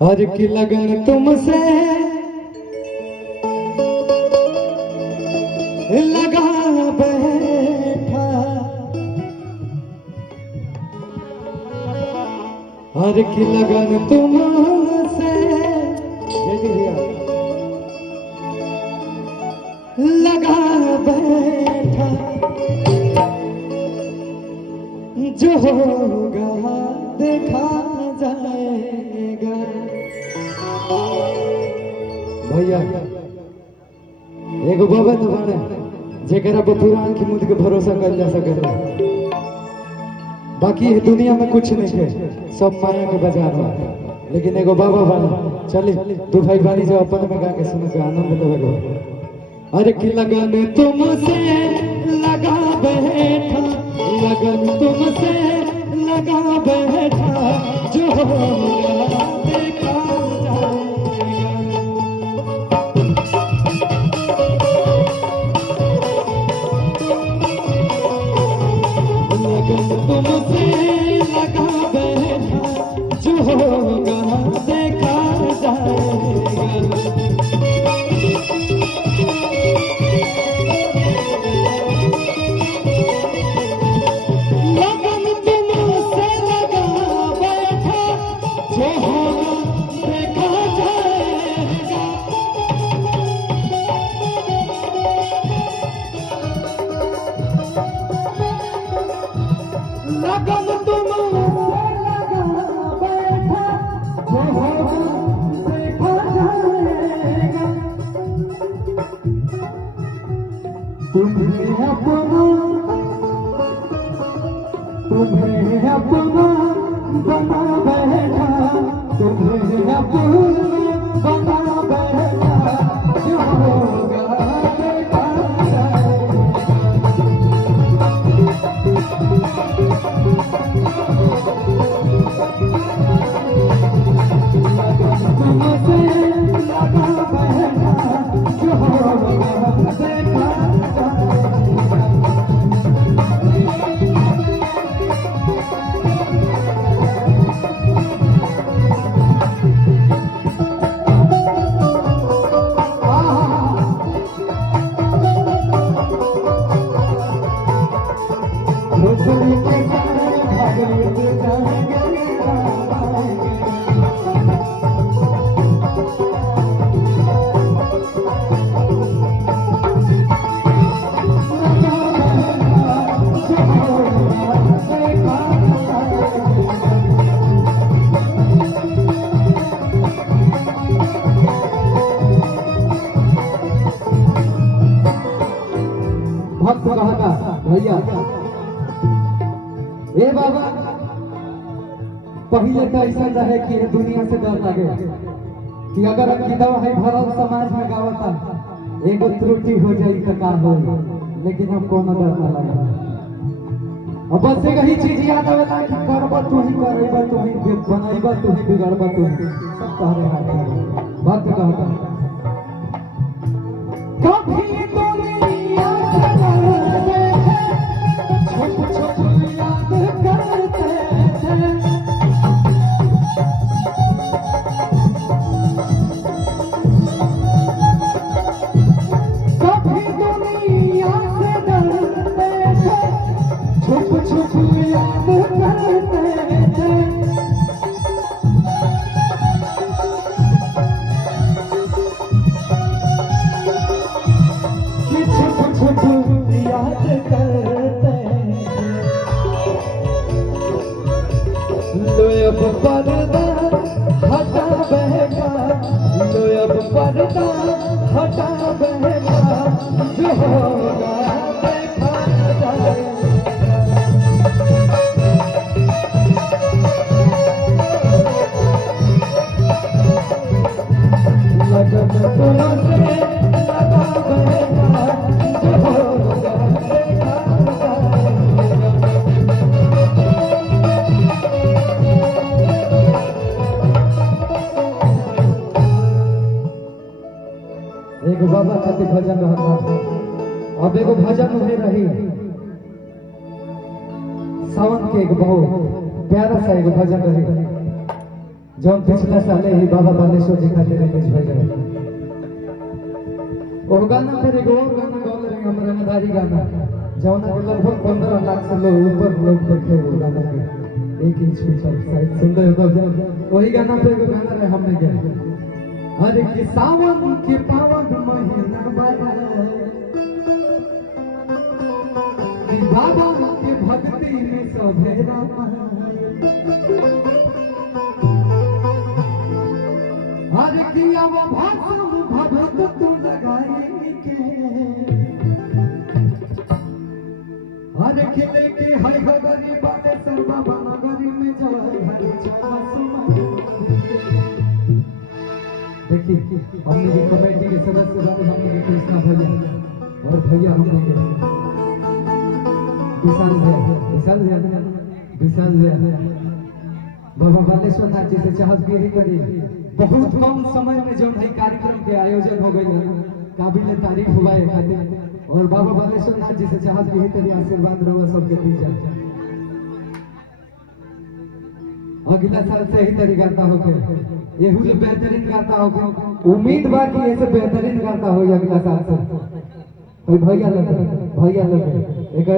और की लगन तुमसे लगा बैठा, और की लगन तुमसे लगा बैठा, जो होगा देखा जाएगा। भैया एगो बाबा तो बने जेकरा पर पूरा आंखी मुद के भरोसा कर जा सके, बाकी ये दुनिया में कुछ नहीं है, सब माया के बाजार में। लेकिन एगो बाबा बने, चली तू भाई बानी जो अपन में गा के सुन के आनंद लेगा। अरे की लगन तुमसे लगा बैठा, लगन तुमसे लगा बैठा, जो होगा देखा जाएगा। लगन तुमसे लगा बैठा, जो होगा देखा जाएगा। तुम्हें अपना बना बैठा, तुम्हें अपना बना बैठा, जो होगा देखा जाएगा। तुमसे लगा बैठा, जो होगा देखा जाएगा। भक्त कहता भैया ए बाबा, पहले तो ऐसा रहे कि दुनिया से डर लगे कि अगर गीतवा है भरल समाज में गावता एगो त्रुटि हो जाई तो का हो, लेकिन अब कोनो डर ना लगा। अब बस एक ही चीज याद आवेला कि करबा तू ही, करेबा तू ही, बनैबा तू ही, बिगड़बा तू ही, सब तोहरे हाथ में। भक्त कहता कभी दुनिया पर्दा हटा बहका, लो अब पर्दा हटा बहका, जो होगा देखा जाएगा। लगन तुमसे लगा बहका, जो होगा देखा जाएगा। एगो बाबा खातिर भजन रहता, अब एगो भजन उहे रही सावन के एक बहुत प्यारा सा एगो भजन रही। जौन पिछला साले ही बाबा बालेश्वर जी खातिर रिलीज भइल रहे। वो गाना फिर एगो और गाना गौल रहे हमारे नदारी गाना जौन के लगभग 15 लाख से लोग ऊपर लोग देखे वो गाना के 1 इंच मीटर शायद सुन रहे हो जब वही गाना पे एगो गाना रहे हमने गए अरे कि सावन के पावन महीना बाबा कि बाबा के भक्ति में सभेरा हर किया वो भाषण भगत तू लगाए के हर खिले के हर गरी बाले सर्वा बनगरी में जवाई हरि छावा सुमा देखिए हमने की कमेटी के सदस्य वाले हमने के कृष्णा भैया और भैया हमने के विशाल भैया बाबा बालेश्वर नाथ जी से चाहतगिरी करी बहुत कम समय में जो भाई कार्यक्रम के आयोजन हो गई काबिल तारीफ हुआ है खातिर और बाबा बालेश्वर नाथ जी से चाहतगिरी करी आशीर्वाद रहुआ सबके दी जाए अगला साल से ही तरी गाता हो यहू जो बेहतरीन गाता हो उम्मीद बा कि ऐसे बेहतरीन गाता हो अगला साल से भैया लगे एक